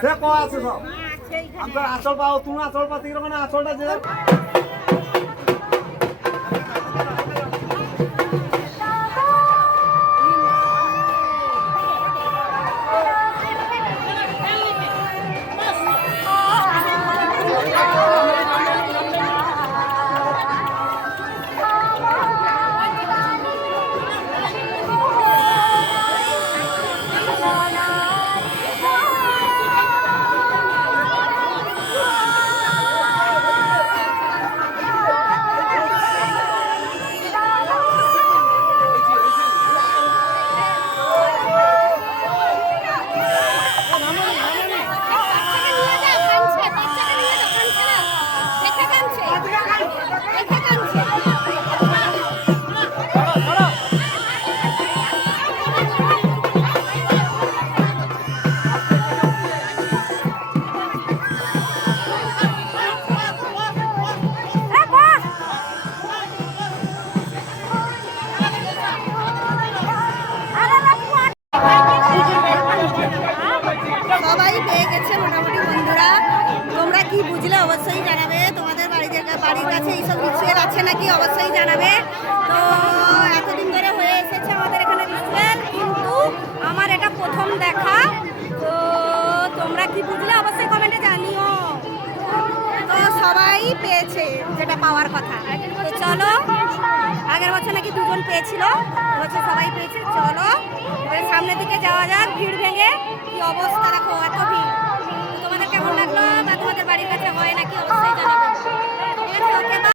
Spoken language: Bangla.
সে ক আছে সব আমরা আচল পাও তুমি আচল পাতি মানে আচলটা যে সবাই পেয়ে গেছে মোটামুটি বন্ধুরা। তোমরা কি বুঝলে অবশ্যই জানাবে, তোমাদের বাড়ির কাছে এইসব রিচুয়াল আছে নাকি অবশ্যই জানাবে। তো এতদিন ধরে হয়ে এসেছে আমাদের এখানে রিচুয়াল, কিন্তু আমার এটা প্রথম দেখা। তো তোমরা কি বুঝলে অবশ্যই কমেন্টে জানিও। তো সবাই পেয়েছে যেটা পাওয়ার কথা। তো চলো, আগের বছর নাকি দুজন পেয়েছিল, এবছর সবাই পেয়েছে। চলো এবার সামনের দিকে যাওয়া যাক। ভিড় ভেঙে কি অবস্থা দেখো, এত ভিড়। তোমাদের কেমন লাগলো বা তোমাদের বাড়ির কাছে হয় নাকি অবশ্যই জানাবে। ঠিক আছে, ওকে।